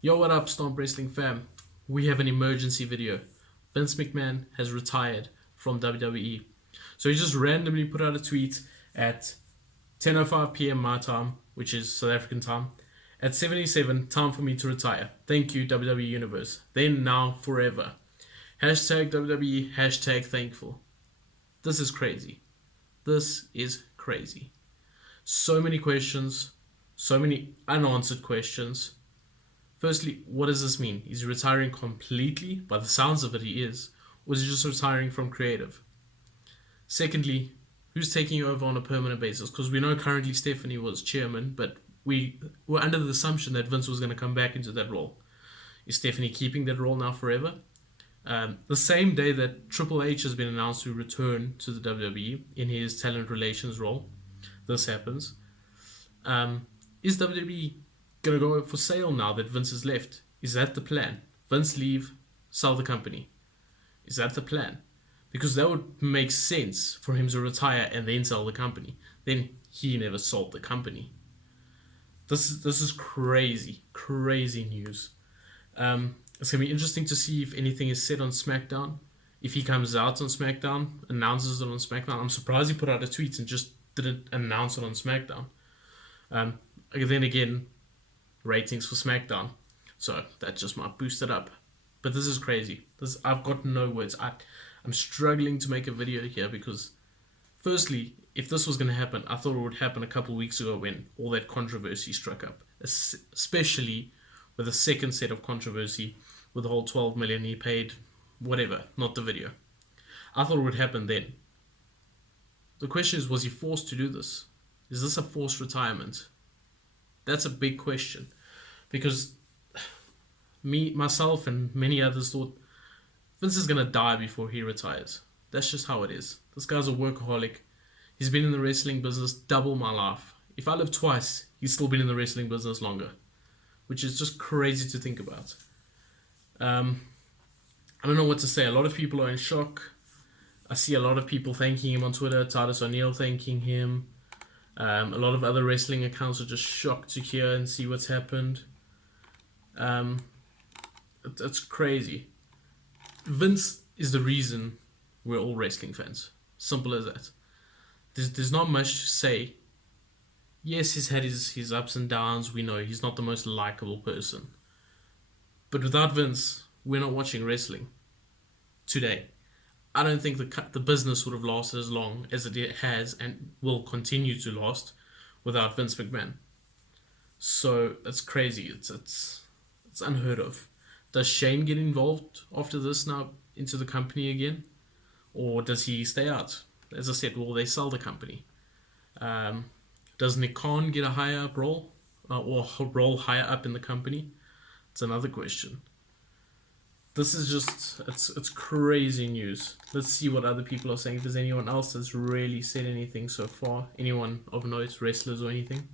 Yo, what up, Stomp Wrestling fam? We have an emergency video. Vince McMahon has retired from WWE. So he just randomly put out a tweet at 10:05 p.m. my time, which is South African time. At 77, time for me to retire. Thank you, WWE Universe. Then, now, forever. Hashtag WWE, hashtag thankful. This is crazy. This is crazy. So many questions, so many unanswered questions. Firstly, what does this mean? Is he retiring completely? By the sounds of it, he is. Or is he just retiring from creative? Secondly, who's taking over on a permanent basis? Because we know currently Stephanie was chairman, but we were under the assumption that Vince was going to come back into that role. Is Stephanie keeping that role now forever? The same day that Triple H has been announced to return to the WWE in his talent relations role, this happens. Is WWE going to go for sale now that Vince has left? Is that the plan? Vince leave, sell the company. Is that the plan? Because that would make sense for him to retire and then sell the company. Then he never sold the company. This is crazy news. It's going to be interesting to see if anything is said on SmackDown. If he comes out on SmackDown, announces it on SmackDown. I'm surprised he put out a tweet and just didn't announce it on SmackDown. Then again, ratings for SmackDown. So that just might boost it up. But this is crazy. I've got no words. I'm struggling to make a video here because, firstly, if this was going to happen, I thought it would happen a couple of weeks ago when all that controversy struck up. Especially with the second set of controversy with the whole 12 million he paid, whatever, not the video. I thought it would happen then. The question is, was he forced to do this? Is this a forced retirement? That's a big question. Because myself and many others thought Vince is going to die before he retires. That's just how it is. This guy's a workaholic. He's been in the wrestling business double my life. If I live twice, he's still been in the wrestling business longer. Which is just crazy to think about. I don't know what to say. A lot of people are in shock. I see a lot of people thanking him on Twitter. Titus O'Neil thanking him. A lot of other wrestling accounts are just shocked to hear and see what's happened. It's crazy. Vince is the reason we're all wrestling fans. Simple as that. There's not much to say. Yes, he's had his ups and downs. We know he's not the most likable person. But without Vince, we're not watching wrestling today. I don't think the business would have lasted as long as it has and will continue to last without Vince McMahon. So it's crazy. It's unheard of. Does Shane get involved after this now into the company again? Or does he stay out? As I said, will they sell the company? Does Nick Khan get a higher up role? Or a role higher up in the company? It's another question. This is just, it's crazy news. Let's see what other people are saying. If there's anyone else that's really said anything so far. Anyone of note, wrestlers or anything.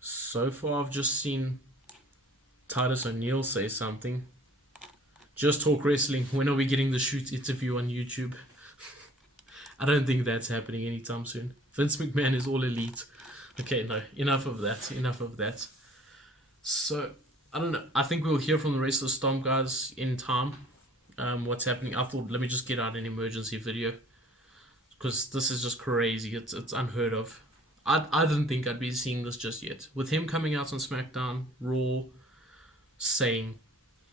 So far I've just seen Titus O'Neil say something. Just talk wrestling. When are we getting the shoot interview on YouTube? I don't think that's happening anytime soon. Vince McMahon is all elite. Okay, no, enough of that. So, I don't know. I think we'll hear from the rest of the Stomp guys in time. What's happening. I thought, let me just get out an emergency video. Because this is just crazy. It's unheard of. I didn't think I'd be seeing this just yet. With him coming out on SmackDown, Raw, saying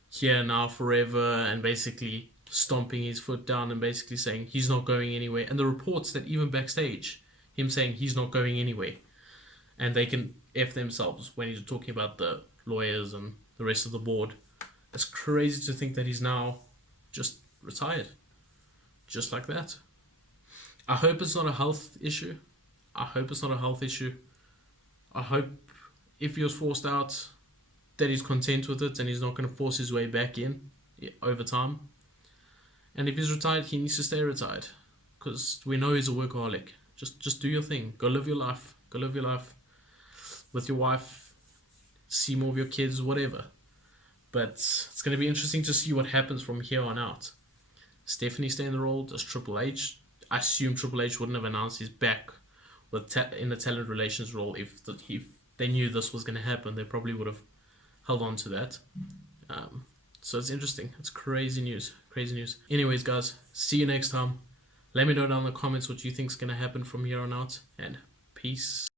here now forever, and basically stomping his foot down and basically saying he's not going anywhere. And the reports that even backstage, him saying he's not going anywhere. And they can F themselves when he's talking about the lawyers and the rest of the board. It's crazy to think that he's now just retired. Just like that. I hope it's not a health issue. I hope if he was forced out, that he's content with it and he's not going to force his way back in over time. And if he's retired, he needs to stay retired. Because we know he's a workaholic. Just do your thing. Go live your life. With your wife. See more of your kids, whatever. But it's going to be interesting to see what happens from here on out. Stephanie stay in the role? Does Triple H? I assume Triple H wouldn't have announced his back in the talent relations role if they knew this was going to happen. They probably would have held on to that. So it's interesting. It's crazy news. Crazy news. Anyways, guys, see you next time. Let me know down in the comments what you think's gonna happen from here on out, and peace.